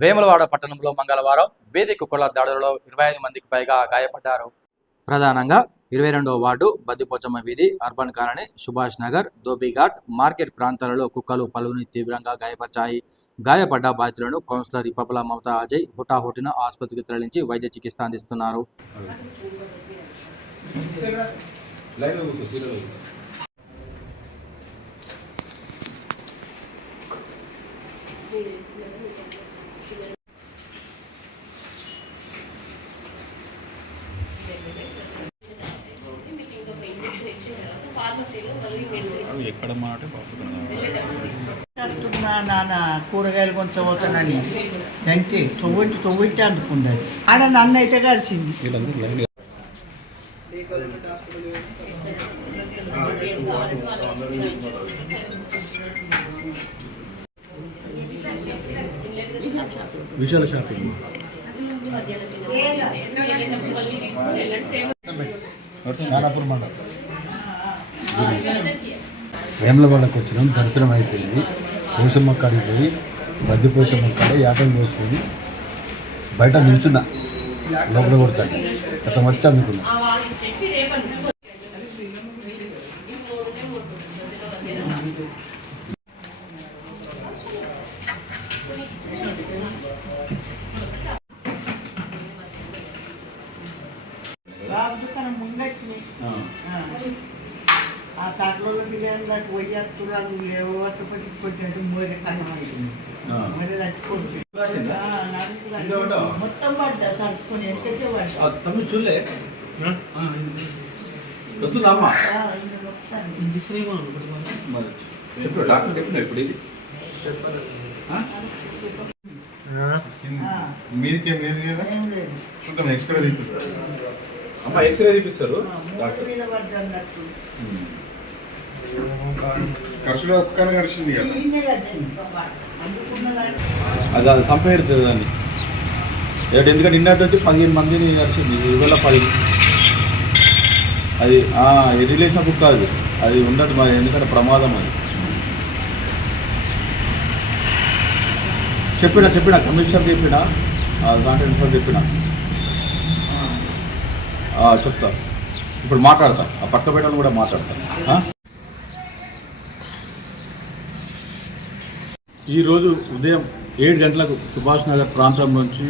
వేములవాడ పట్టణంలో మంగళవారం వీధి కుక్కల దాడులలో 25 మందికి పైగా గాయపడ్డారు. ప్రధానంగా 22వ వార్డు బద్దిపోచమ్మ వీధి, urban colony, Subhash Nagar, dhobi ghat, market ప్రాంతాలలో కుక్కలు పలువురిని తీవ్రంగా గాయపరిచాయి. గాయపడ్డ బాధితులను కౌన్సిలర్ ఇప్పపుల మమతా అజయ్ హుటాహుటిన ఆసుపత్రికి తరలించి వైద్య చికిత్స అందిస్తున్నారు. నాన్న కూరగాయలు కొంచెం పోతానని అంటే తొవ్వింటి అందుకుందని ఆడ నన్ను అయితే కలిసింది. విశాల షాపింగ్ వేములవాడకు వచ్చినాం. దర్శనం అయిపోయింది. పోసమ్మ కాడికి పోయి బద్దిపోసమ్మ కాడ యాటం పోసుకొని బయట నిల్చున్నా. లోపల కొడతాను అతను వచ్చి అందుకున్నా. దుకాణం ముంగట్ని ఆ తాటలో బిర్యానీ దాటి పోయేస్తున్నాను. ఎవరు పట్టుకొచ్చి మోరే కన్నం అయిపోయింది. మోరే తట్టుకోవచ్చు మొత్తం పడ్డా తడుచుకొని ఎంతకే పడ్డా చూడలే మీదికే చూద్దాం. ఎక్స్రే తీపిస్తారు. అమ్మా ఎక్స్రే తీపిస్తారు. ఖర్చులో ఒక్కనే కలిసింది కదా. అది అది చంపేరుతుంది దాన్ని. ఎందుకంటే నిన్నటి వచ్చి 15 మందిని కలిసింది. ఇవాళ 10. అది రిలేషన్ బుక్ కాదు, అది ఉండదు మరి. ఎందుకంటే ప్రమాదం అది. చెప్పిన కమిషనర్ చెప్పిన, దాంట్లో చెప్పిన చెప్తా. ఇప్పుడు మాట్లాడతా, ఆ పక్క పెట్టాలని కూడా మాట్లాడతా. ఈరోజు ఉదయం 7 గంటలకు సుభాష్ నగర్ ప్రాంతం నుంచి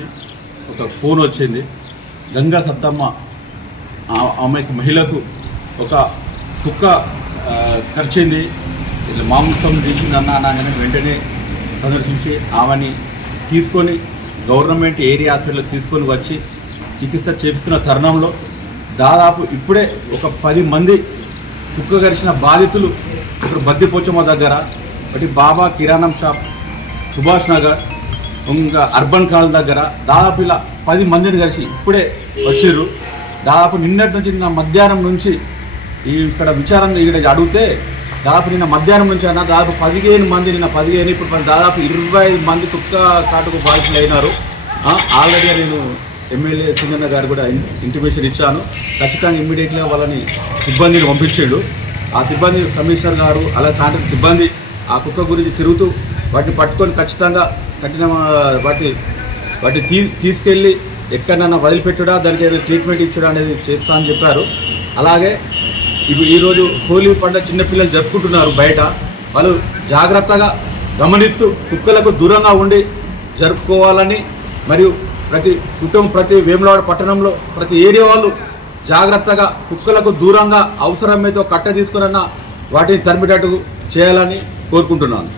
ఒక ఫోన్ వచ్చింది. గంగా సత్తమ్మ ఆమెకు మహిళకు ఒక కుక్క కరిచింది, ఇట్లా మాంసం తీసింది అనగానే వెంటనే సందర్శించి ఆమెని తీసుకొని గవర్నమెంట్ ఏరియా హాస్పిటల్లో తీసుకొని వచ్చి చికిత్స చేపిస్తున్న తరుణంలో దాదాపు ఇప్పుడే ఒక 10 మంది కుక్క కరిచిన బాధితులు ఇక్కడ బద్దిపోచమ్మ దగ్గర, ఒకటి బాబా కిరాణం షాప్, సుభాష్ నగర్, ఇంకా అర్బన్ కాలనీ దగ్గర దాదాపు ఇలా 10 మందిని కలిసి ఇప్పుడే వచ్చారు. దాదాపు నిన్నటి నుంచి నిన్న మధ్యాహ్నం నుంచి ఇక్కడ విచారణ ఇక్కడ అడిగితే దాదాపు నిన్న మధ్యాహ్నం నుంచి అన్న దాదాపు 15 మంది, నిన్న 15, ఇప్పుడు దాదాపు 25 మంది కుక్క కాటుకు బాధితులు అయినారు. ఆల్రెడీ నేను ఎమ్మెల్యే సింగన్న గారు కూడా ఇంటిమేషన్ ఇచ్చాను. ఖచ్చితంగా ఇమ్మీడియట్గా వాళ్ళని సిబ్బందిని పంపించాడు. ఆ సిబ్బంది కమిషనర్ గారు అలా సాయంత్రం సిబ్బంది ఆ కుక్క గురించి తిరుగుతూ వాటిని పట్టుకొని ఖచ్చితంగా వాటిని తీసుకెళ్ళి ఎక్కడన్నా వదిలిపెట్టడా, దానికి ఏదైనా ట్రీట్మెంట్ ఇచ్చడా అనేది చేస్తా అని చెప్పారు. అలాగే ఇప్పుడు ఈరోజు హోలీ పండుగ చిన్నపిల్లలు జరుపుకుంటున్నారు బయట. వాళ్ళు జాగ్రత్తగా గమనిస్తూ కుక్కలకు దూరంగా ఉండి జరుపుకోవాలని, మరియు ప్రతి వేములవాడ పట్టణంలో ప్రతి ఏరియా వాళ్ళు జాగ్రత్తగా కుక్కలకు దూరంగా అవసరమైతే కట్ట తీసుకున్న వాటిని తరిమిటట్టు చేయాలని కోరుకుంటున్నాను.